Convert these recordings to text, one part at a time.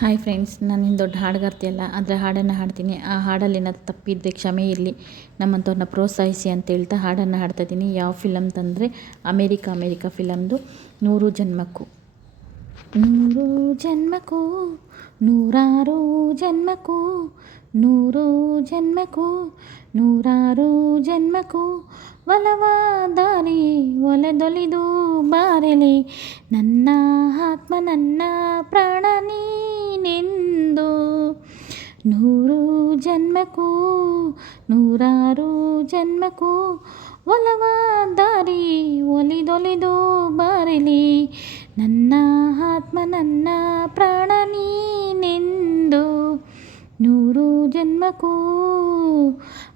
Hi friends ನಾನೇನು ದೊಡ್ಡ ಹಾಡುಗಾರ್ತಿಯಲ್ಲ ಆದರೆ ಹಾಡನ್ನು ಹಾಡ್ತೀನಿ. ಆ ಹಾಡಲ್ಲಿ ಏನಾದ್ರು ತಪ್ಪಿದ್ದರೆ ಕ್ಷಮೆ ಇರಲಿ. ನಮ್ಮಂಥವ್ರನ್ನ ಪ್ರೋತ್ಸಾಹಿಸಿ ಅಂತ ಹೇಳ್ತಾ ಹಾಡನ್ನು ಹಾಡ್ತಾ ಇದ್ದೀನಿ. ಯಾವ ಫಿಲಮ್ದಂದರೆ ಅಮೇರಿಕ ಅಮೇರಿಕ ಫಿಲಮ್ದು ನೂರು ಜನ್ಮಕ್ಕೂ. ನೂರು ಜನ್ಮಕ್ಕೂ, ನೂರಾರು ಜನ್ಮಕ್ಕೂ, ನೂರು ಜನ್ಮಕ್ಕೂ, ನೂರಾರು ಜನ್ಮಕ್ಕೂ. ಒಲವ ದಾರಿ, ಒಲೆದೊಲಿದು ಬಾರಲಿ. ನನ್ನ ಆತ್ಮ, ನನ್ನ ಪ್ರಾಣ ನೀನೆಂದು ನೂರು ಜನ್ಮಕ್ಕೂ, ನೂರಾರು ಜನ್ಮಕ್ಕೂ ಒಲವ ದಾರಿ ಒಲಿದೊಲಿದು ಬಾರಿಲಿ. ನನ್ನ ಆತ್ಮ, ನನ್ನ ಪ್ರಾಣ ನೀನೆಂದು ನೂರು ಜನ್ಮಕ್ಕೂ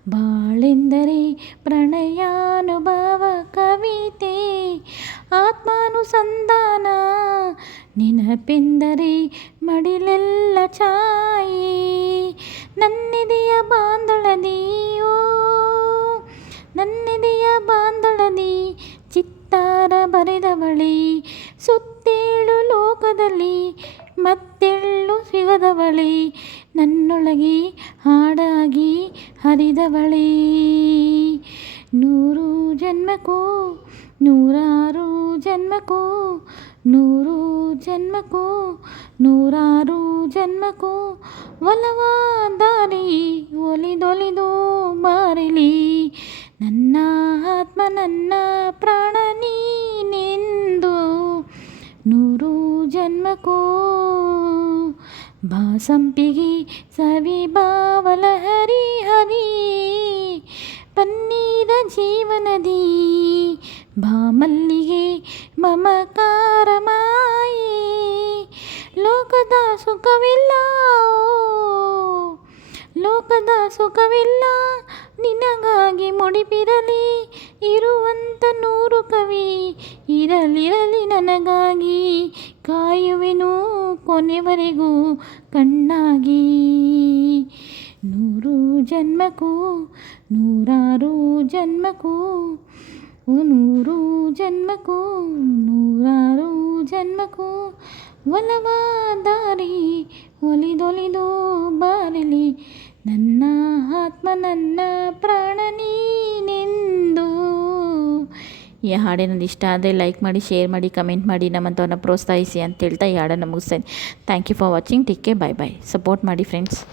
ಬಾಳೆಂದರೆ ಪ್ರಣಯಾನುಭವ ನೆನಪೆಂದರೆ ಮಡಿಲೆಲ್ಲ ಛಾಯೆ, ನನ್ನೆದೆಯ ಬಾಂದಳದಿಯೋ ನನ್ನೆದೆಯ ಬಾಂದಳದಿ ಚಿತ್ತಾರ ಬರೆದವಳಿ, ಸುತ್ತೇಳು ಲೋಕದಲ್ಲಿ ಮತ್ತೆಳ್ಳು ಸಿಗದವಳಿ, ನನ್ನೊಳಗೆ ಹಾಡಾಗಿ ಹರಿದವಳಿ. ನೂರು ಜನ್ಮಕ್ಕೂ ನೂರಾರು ಜನ್ಮಕ್ಕೂ ನೂರು ಜನ್ಮಕ್ಕೂ, ನೂರಾರು ಜನ್ಮಕ್ಕೂ ಒಲವ ದಾರಿ ಒಲಿದೊಲಿದು ಬಾರಿಲಿ. ನನ್ನ ಆತ್ಮ, ನನ್ನ ಪ್ರಾಣ ನೀನೆಂದು ನೂರು ಜನ್ಮಕ್ಕೂ. ಬಾಸಂಪಿಗೆ ಸವಿ ಬಾವಲ ಹರಿ ಹರಿ ಪನ್ನೀರ ಜೀವನದಿ, ಬಾಮಲ್ಲಿಗೆ ಮಮಕಾರ ಲೋಕದ ಸುಖವಿಲ್ಲ ಲೋಕದ ಸುಖವಿಲ್ಲ, ನಿನಗಾಗಿ ಮುಡಿಪಿರಲಿ, ಇರುವಂತ ನೂರು ಕವಿ ಇರಲಿರಲಿ ನನಗಾಗಿ, ಕಾಯುವೆನು ಕೊನೆವರೆಗೂ ಕಣ್ಣಾಗಿ. ನೂರು ಜನ್ಮಕ್ಕೂ, ನೂರಾರು ಜನ್ಮಕ್ಕೂ ನೂರು ಜನ್ಮಕ್ಕೂ, ನೂರಾರು ಜನ್ಮಕ್ಕೂ, ಒಲವ ದಾರಿ ಒಲಿದೊಲಿದು ಬಾರಲಿ. ನನ್ನ ಆತ್ಮ, ನನ್ನ ಪ್ರಾಣ ನೀನೆಂದು. ಈ ಹಾಡೇನಾದ್ರು ಇಷ್ಟ ಆದರೆ ಲೈಕ್ ಮಾಡಿ, ಶೇರ್ ಮಾಡಿ, ಕಮೆಂಟ್ ಮಾಡಿ ನಮ್ಮಂಥವನ್ನ ಪ್ರೋತ್ಸಾಹಿಸಿ ಅಂತ ಹೇಳ್ತಾ ಈ ಹಾಡನ್ನು ಮುಗಿಸ್ತೇನೆ. Thank you for watching take care bye bye support ಮಾಡಿ ಫ್ರೆಂಡ್ಸ್